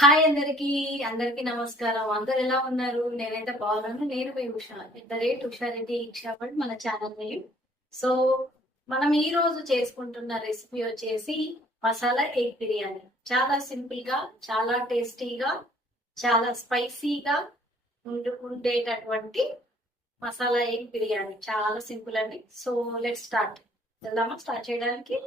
Hi అందరికి అందరికి నమస్కారం. అందరు ఎలా ఉన్నారు? నేనైతే బాగున్నాను. నేను మీ Usha. At the rate Usha Reddy ఇక్షాబడ్ మన ఛానల్ నేమ్ సో మనం ఈ రోజు చేసుకుంటున్న రెసిపీ వచ్చేసి మసాలా ఎగ్ బిర్యానీ. చాలా సింపుల్గా చాలా టేస్టీగా చాలా స్పైసీగా ఉండు ఉండేటటువంటి మసాలా ఎగ్ బిర్యానీ. చాలా సింపుల్ అండి. సో లెట్ స్టార్ట్ వెళ్దామా? స్టార్ట్ చేయడానికి?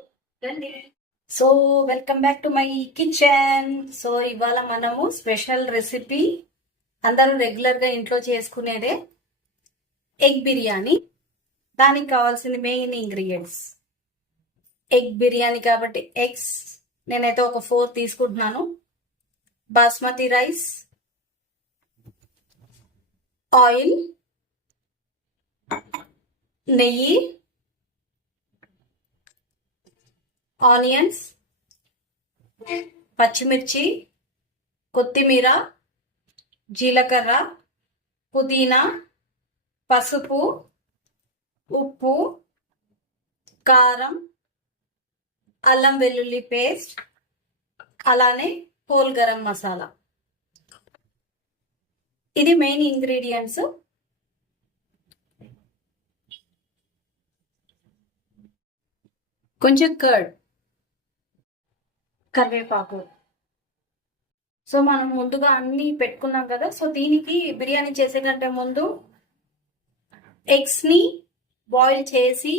రండి. So welcome back to my kitchen so ఇవాళ మనము స్పెషల్ రెసిపీ అందరూ రెగ్యులర్గా ఇంట్లో చేసుకునేదే ఎగ్ బిర్యానీ. దానికి కావాల్సింది మెయిన్ ఇంగ్రీడియంట్స్ ఎగ్ బిర్యానీ కాబట్టి ఎగ్స్ నేనైతే ఒక ఫోర్ తీసుకుంటున్నాను. బాస్మతి రైస్ ఆయిల్ నెయ్యి ఆనియన్స్ పచ్చిమిర్చి కొత్తిమీర జీలకర్ర పుదీనా పసుపు ఉప్పు కారం అల్లం వెల్లుల్లి పేస్ట్ అలానే హోల్ గరం మసాలా. ఇది మెయిన్ ఇంగ్రీడియంట్స్. కొంచెం కర్డ్. కరివేపాకు. సో మనం ముందుగా అన్ని పెట్టుకున్నాం కదా సో దీనికి బిర్యానీ చేసేకంటే ముందు ఎగ్స్ని బాయిల్ చేసి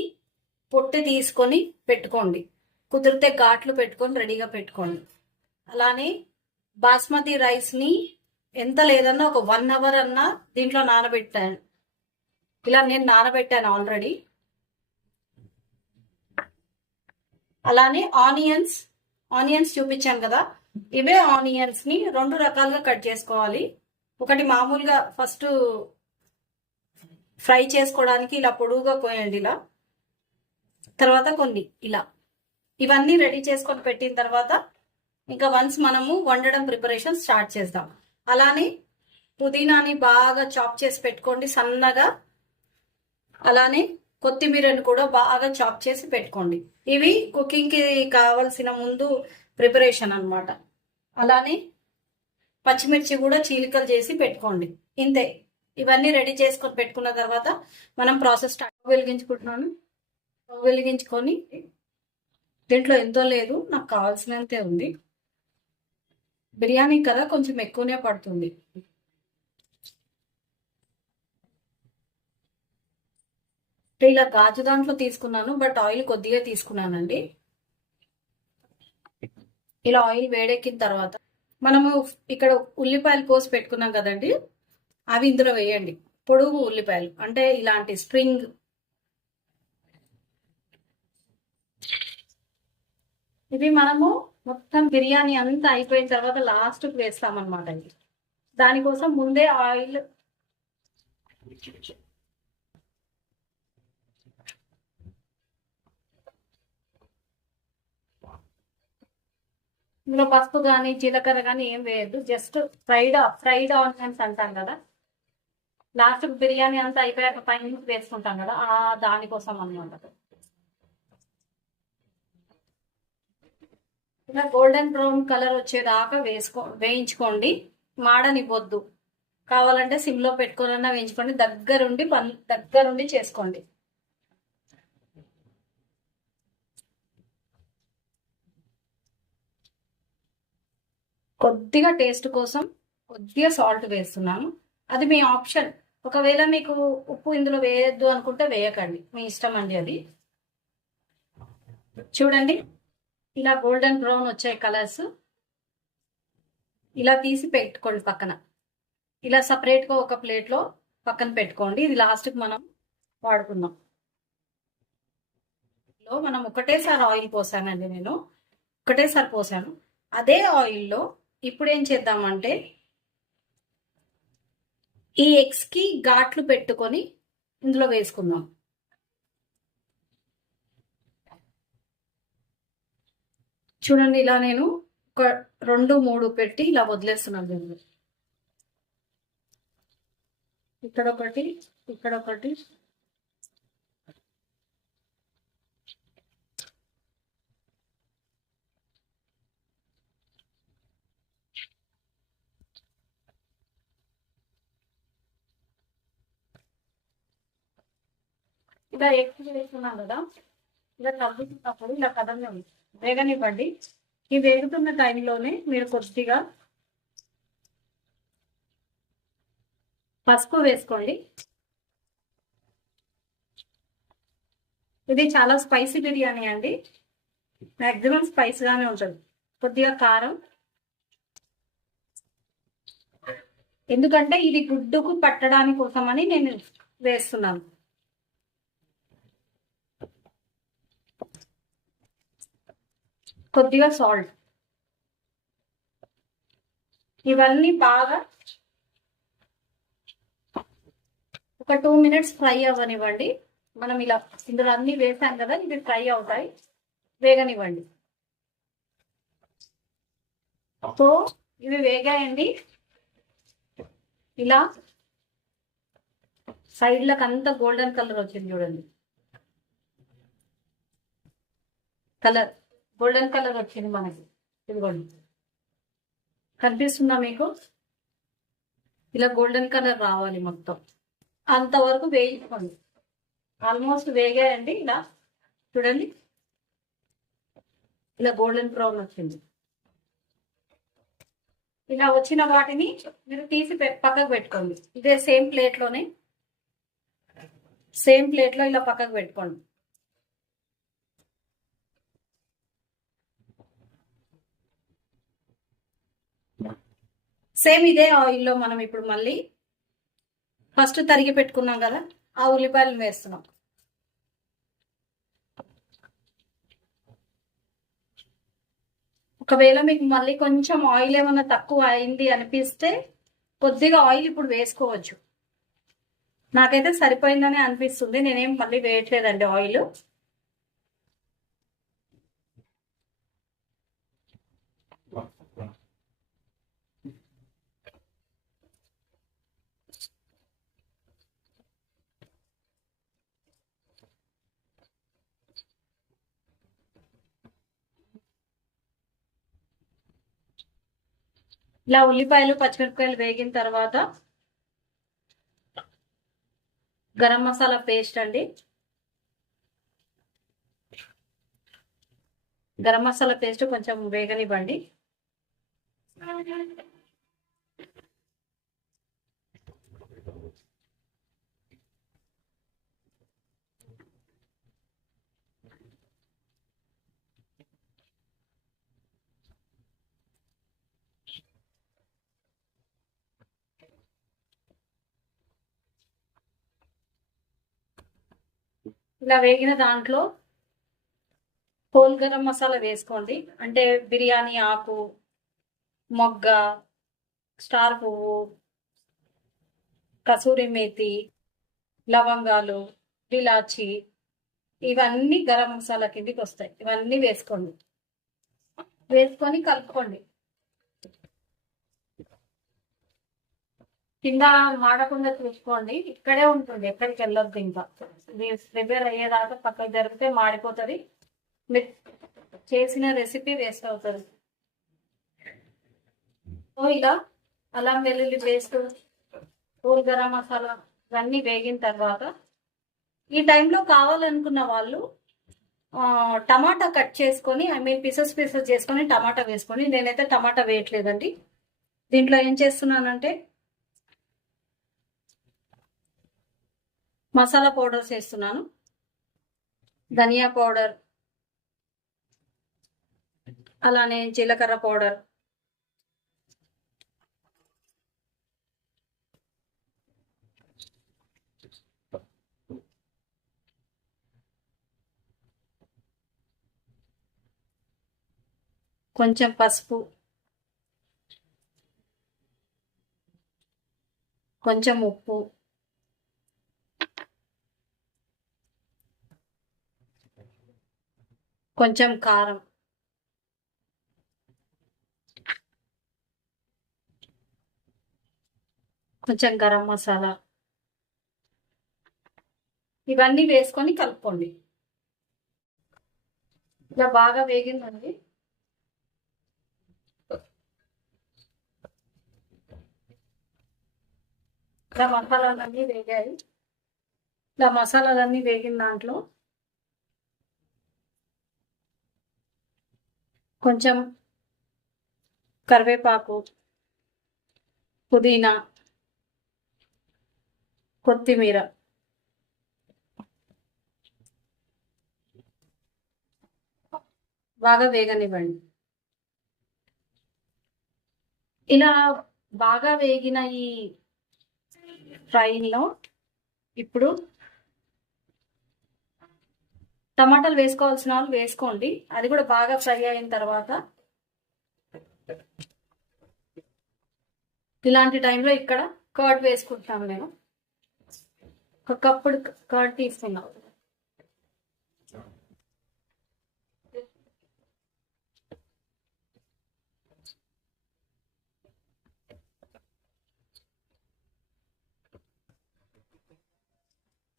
పొట్టు తీసుకొని పెట్టుకోండి. కుదిరితే ఘాట్లు పెట్టుకొని రెడీగా పెట్టుకోండి. అలానే బాస్మతి రైస్ని ఎంత లేదన్నా ఒక వన్ అవర్ అన్నా దీంట్లో నానబెట్టాను. ఇలా నేను నానబెట్టాను ఆల్రెడీ. అలానే ఆనియన్స్ ఆనియన్స్ చూపించాను కదా. ఇవే ఆనియన్స్ని రెండు రకాలుగా కట్ చేసుకోవాలి. ఒకటి మామూలుగా ఫస్ట్ ఫ్రై చేసుకోవడానికి ఇలా పొడువుగా కోయండి ఇలా. తర్వాత కొన్ని ఇలా. ఇవన్నీ రెడీ చేసుకొని పెట్టిన తర్వాత ఇంకా వన్స్ మనము వండడం ప్రిపరేషన్ స్టార్ట్ చేద్దాం. అలానే పుదీనాని బాగా చాప్ చేసి పెట్టుకోండి సన్నగా. అలానే కొత్తిమీరను కూడా బాగా చాప్ చేసి పెట్టుకోండి. ఇవి కుకింగ్కి కావలసిన ముందు ప్రిపరేషన్ అనమాట అలానే పచ్చిమిర్చి కూడా చీలికలు చేసి పెట్టుకోండి. ఇంతే. ఇవన్నీ రెడీ చేసుకొని పెట్టుకున్న తర్వాత మనం ప్రాసెస్ స్టార్ట్ వెలిగించుకుంటున్నాను. వెలిగించుకొని దీంట్లో ఎంతో లేదు నాకు కావాల్సినంతే ఉంది. బిర్యానీ కదా కొంచెం ఎక్కువనే పడుతుంది. ఇలా గాజు దాంట్లో తీసుకున్నాను బట్ ఆయిల్ కొద్దిగా తీసుకున్నానండి. ఇలా ఆయిల్ వేడెక్కిన తర్వాత మనము ఇక్కడ ఉల్లిపాయలు కోసి పెట్టుకున్నాం కదండి అవి ఇందులో వేయండి. పొడుగు ఉల్లిపాయలు అంటే ఇలాంటి స్ప్రింగ్. ఇవి మనము మొత్తం బిర్యానీ అంతా అయిపోయిన తర్వాత లాస్ట్ వేస్తామన్నమాట ఇది దానికోసం ముందే ఆయిల్ ఇందులో పసుపు కానీ జీలకర్ర కానీ ఏం వేయద్దు. జస్ట్ ఫ్రైడ్ ఫ్రైడ్ ఆనియన్స్ అంటాం కదా. లాస్ట్ బిర్యానీ అంతా అయిపోయాక పైన వేసుకుంటాం కదా. ఆ దానికోసం అనమాట ఇలా గోల్డెన్ బ్రౌన్ కలర్ వచ్చేదాకా వేసుకో వేయించుకోండి. మాడనివ్వద్దు. కావాలంటే సిమ్లో పెట్టుకోవాలన్నా వేయించుకోండి. దగ్గరుండి దగ్గరుండి చేసుకోండి. కొద్దిగా టేస్ట్ కోసం కొద్దిగా సాల్ట్ వేస్తున్నాను. అది మీ ఆప్షన్ ఒకవేళ మీకు ఉప్పు ఇందులో వేయద్దు అనుకుంటే వేయకండి. మీ ఇష్టం అండి అది. చూడండి. ఇలా గోల్డెన్ బ్రౌన్ వచ్చాయి కలర్స్ ఇలా తీసి పెట్టుకోండి పక్కన. ఇలా సపరేట్గా ఒక ప్లేట్లో పక్కన పెట్టుకోండి. ఇది లాస్ట్కి మనం వాడుకుందాం. మనం ఒకటేసారి ఆయిల్ పోసానండి నేను. ఒకటేసారి పోసాను. అదే ఆయిల్లో ఇప్పుడు ఏం చేద్దామంటే ఈ ఎగ్స్కి ఘాట్లు పెట్టుకొని ఇందులో వేసుకుందాం. చూడండి ఇలా నేను ఒక రెండు మూడు పెట్టి ఇలా వదిలేస్తున్నాను దీన్ని. ఇక్కడ ఒకటి ఇక్కడ ఒకటి ఇలా ఎక్కువ వేస్తున్నాం కదా. ఇలా కలుపుతున్నప్పుడు ఇలా కదంగా వేగనివ్వండి ఈ వేగుతున్న టైంలోనే మీరు కొద్దిగా పసుపు వేసుకోండి. ఇది చాలా స్పైసీ బిర్యానీ అండి. మ్యాక్సిమం స్పైసీగానే ఉంటుంది. కొద్దిగా కారం. ఎందుకంటే ఇది గుడ్డుకు పట్టడానికి కోసమని నేను వేస్తున్నాను. కొద్దిగా సాల్ట్ ఇవన్నీ బాగా ఒక టూ మినిట్స్ ఫ్రై అవ్వనివ్వండి. మనం ఇలా ఇందులో అన్ని వేసాం కదా ఇవి ఫ్రై అవుతాయి. వేగనివ్వండి. సో ఇవి వేగాయండి. ఇలా సైడ్లకు అంతా గోల్డెన్ కలర్ వచ్చింది చూడండి. కలర్ గోల్డెన్ కలర్ వచ్చింది మనకి. ఇదిగోండి. కనిపిస్తుందా మీకు? ఇలా గోల్డెన్ కలర్ రావాలి మొత్తం. అంతవరకు వేయించుకోండి. ఆల్మోస్ట్ వేగాయండి ఇలా. చూడండి. ఇలా గోల్డెన్ బ్రౌన్ వచ్చింది. ఇలా వచ్చిన వాటిని మీరు తీసి పె- పక్కకు పెట్టుకోండి. ఇదే సేమ్ ప్లేట్లోనే. సేమ్ ప్లేట్లో ఇలా పక్కకు పెట్టుకోండి. సేమ్ ఇదే ఆయిల్లో మనం ఇప్పుడు మళ్ళీ ఫస్ట్ తరిగి పెట్టుకున్నాం కదా ఆ ఉల్లిపాయలు వేస్తున్నాం. ఒకవేళ మీకు మళ్ళీ కొంచెం ఆయిల్ ఏమైనా తక్కువ అయింది అనిపిస్తే కొద్దిగా ఆయిల్ ఇప్పుడు వేసుకోవచ్చు. నాకైతే సరిపోయిందని అనిపిస్తుంది నేనేం మళ్ళీ వేయట్లేదండి ఆయిల్. ఇలా ఉల్లిపాయలు పచ్చిమిరపకాయలు వేగిన తర్వాత గరం మసాలా పేస్ట్ అండి. గరం మసాలా పేస్ట్ కొంచెం వేగనివ్వండి. ఇలా వేగిన దాంట్లో హోల్ గరం మసాలా వేసుకోండి. అంటే బిర్యానీ ఆకు మొగ్గ స్టార్ పువ్వు కసూరి మేతి లవంగాలు ఇలాచి ఇవన్నీ గరం మసాలా కిందికి వస్తాయి. ఇవన్నీ వేసుకోండి. వేసుకొని కలుపుకోండి. కింద మాడకుండా చూసుకోండి. ఇక్కడే ఉంటుంది. ఎక్కడికి వెళ్ళొద్దు ఇంకా. మీరు ప్రిపేర్ అయ్యేదాకా పక్కకు జరిగితే మాడిపోతుంది. మీరు చేసిన రెసిపీ వేస్ట్ అవుతుంది. సో ఇలా అల్లం వెల్లుల్లి పేస్ట్ కూల్ గరం మసాలా ఇవన్నీ వేగిన తర్వాత ఈ టైంలో కావాలనుకున్న వాళ్ళు టమాటా కట్ చేసుకొని ఐ మీన్ పీసెస్ పీసెస్ చేసుకొని టమాటా వేసుకొని నేనైతే టమాటా వేయట్లేదండి. దీంట్లో ఏం చేస్తున్నానంటే మసాలా పౌడర్స్ వేస్తున్నాను. ధనియా పౌడర్ అలానే జీలకర్ర పౌడర్. కొంచెం పసుపు కొంచెం ఉప్పు. కొంచెం కారం. కొంచెం గరం మసాలా. ఇవన్నీ వేసుకొని కలుపుకోండి. ఇలా బాగా వేగిందండి. ఇలా మసాలాలన్నీ వేగాయి. ఇలా మసాలాలన్నీ వేగిన దాంట్లో కొంచెం కరివేపాకు పుదీనా కొత్తిమీర. బాగా వేగనివ్వండి. ఇలా బాగా వేగిన ఈ ఫ్రైలో ఇప్పుడు టమాటాలు వేసుకోవాల్సిన వాళ్ళు వేసుకోండి. అది కూడా బాగా ఫ్రై అయిన తర్వాత ఇలాంటి టైంలో ఇక్కడ కర్డ్ వేసుకుంటాను నేను. ఒక కప్పుడు కర్డ్ తీసుకున్నాను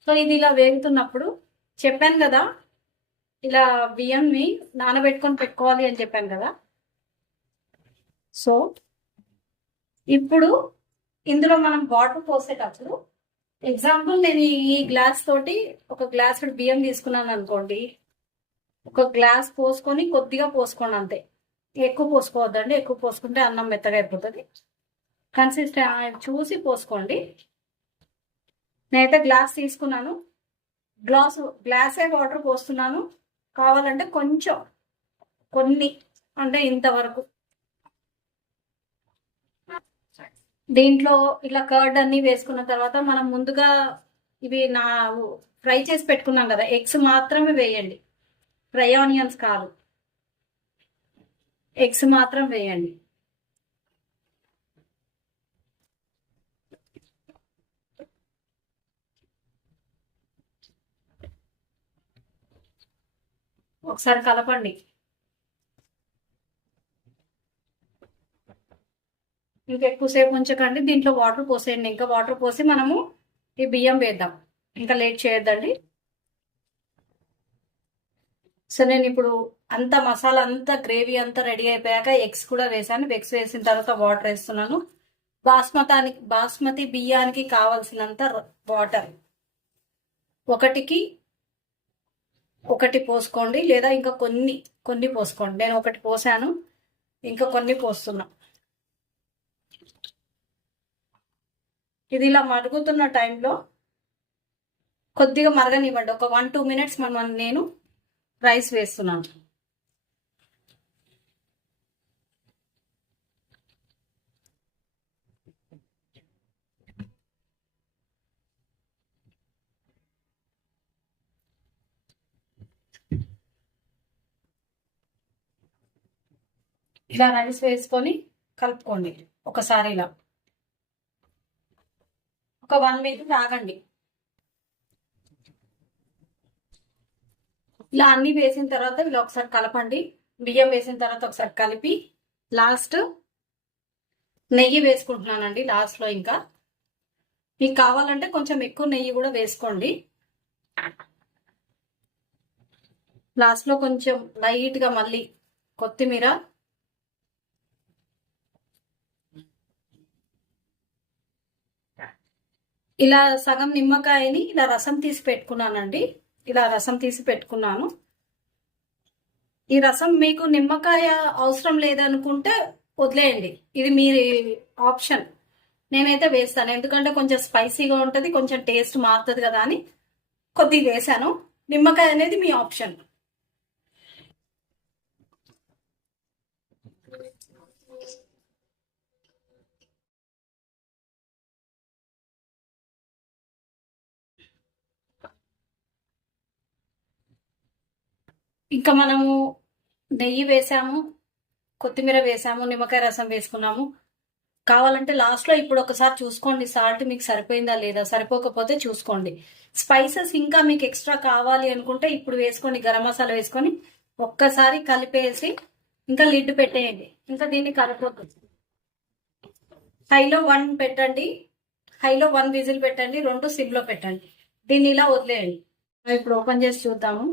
సో ఇది ఇలా వేగుతున్నప్పుడు చెప్పాను కదా ఇలా బియ్యంని నానబెట్టుకొని పెట్టుకోవాలి అని చెప్పాను కదా. సో ఇప్పుడు ఇందులో మనం వాటర్ పోసేటప్పుడు ఎగ్జాంపుల్ నేను ఈ గ్లాస్ తోటి ఒక గ్లాస్ బియ్యం తీసుకున్నాను అనుకోండి. ఒక గ్లాస్ పోసుకొని కొద్దిగా పోసుకోండి అంతే. ఎక్కువ పోసుకోవద్దండి ఎక్కువ పోసుకుంటే అన్నం మెత్తగా అయిపోతుంది. కన్సిస్టెంట్ చూసి పోసుకోండి. నేనైతే గ్లాస్ తీసుకున్నాను. గ్లాస్ గ్లాసే వాటర్ పోస్తున్నాను. కావాలంటే కొంచెం కొన్ని అంటే ఇంతవరకు. దీంట్లో ఇలా కర్డ్ అన్ని వేసుకున్న తర్వాత మనం ముందుగా ఇవి నా ఫ్రై చేసి పెట్టుకున్నాం కదా ఎగ్స్ మాత్రమే వేయండి. ఫ్రై ఆనియన్స్ కాదు. ఎగ్స్ మాత్రం వేయండి. ఒకసారి కలపండి. ఇంకా ఎక్కువసేపు ఉంచకండి. దీంట్లో వాటర్ పోసేయండి. ఇంకా వాటర్ పోసి మనము ఈ బియ్యం వేద్దాం. ఇంకా లేట్ చేయొద్దండి. సో నేను ఇప్పుడు అంత మసాలా అంతా గ్రేవీ అంతా రెడీ అయిపోయాక ఎగ్స్ కూడా వేసాను ఎగ్స్ వేసిన తర్వాత వాటర్ వేస్తున్నాను. బాస్మతానికి బాస్మతి బియ్యానికి కావలసినంత వాటర్. ఒకటికి ఒకటి పోసుకోండి లేదా ఇంకా కొన్ని కొన్ని పోసుకోండి. నేను ఒకటి పోసాను ఇంకా కొన్ని పోస్తున్నా. ఇది ఇలా మరుగుతున్న టైంలో కొద్దిగా మరగనివ్వండి. ఒక వన్ టూ మినిట్స్ మనం నేను రైస్ వేస్తున్నాను. ఇలా రైస్ వేసుకొని కలుపుకోండి. ఒకసారి ఇలా. ఒక వన్ మినిట్ ఆగండి ఇలా అన్ని వేసిన తర్వాత ఇలా ఒకసారి కలపండి. బియ్యం వేసిన తర్వాత ఒకసారి కలిపి లాస్ట్ నెయ్యి వేసుకుంటున్నానండి లాస్ట్లో ఇంకా. మీకు కావాలంటే కొంచెం ఎక్కువ నెయ్యి కూడా వేసుకోండి. లాస్ట్లో కొంచెం లైట్గా మళ్ళీ కొత్తిమీర ఇలా సగం నిమ్మకాయని ఇలా రసం తీసి పెట్టుకున్నానండి. ఇలా రసం తీసి పెట్టుకున్నాను. ఈ రసం మీకు నిమ్మకాయ అవసరం లేదనుకుంటే వదిలేయండి. ఇది మీ ఆప్షన్. నేనైతే వేస్తాను. ఎందుకంటే కొంచెం స్పైసీగా ఉంటుంది కొంచెం టేస్ట్ మారుతుంది కదా అని కొద్దిగా వేసాను నిమ్మకాయ అనేది మీ ఆప్షన్. ఇంకా మనము నెయ్యి వేసాము కొత్తిమీర వేసాము నిమ్మకాయ రసం వేసుకున్నాము. కావాలంటే లాస్ట్లో ఇప్పుడు ఒకసారి చూసుకోండి సాల్ట్ మీకు సరిపోయిందా లేదా? సరిపోకపోతే చూసుకోండి. స్పైసెస్ ఇంకా మీకు ఎక్స్ట్రా కావాలి అనుకుంటే ఇప్పుడు వేసుకోండి గరం మసాలా వేసుకొని ఒక్కసారి కలిపేసి ఇంకా లిడ్ పెట్టేయండి. ఇంకా దీన్ని కలపొద్దు హైలో వన్ పెట్టండి. హైలో వన్ విజిల్ పెట్టండి. రెండు సిమ్లో పెట్టండి. దీన్ని ఇలా వదిలేయండి. ఇప్పుడు ఓపెన్ చేసి చూద్దాము.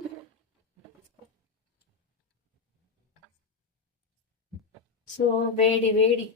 సో వేడి వేడి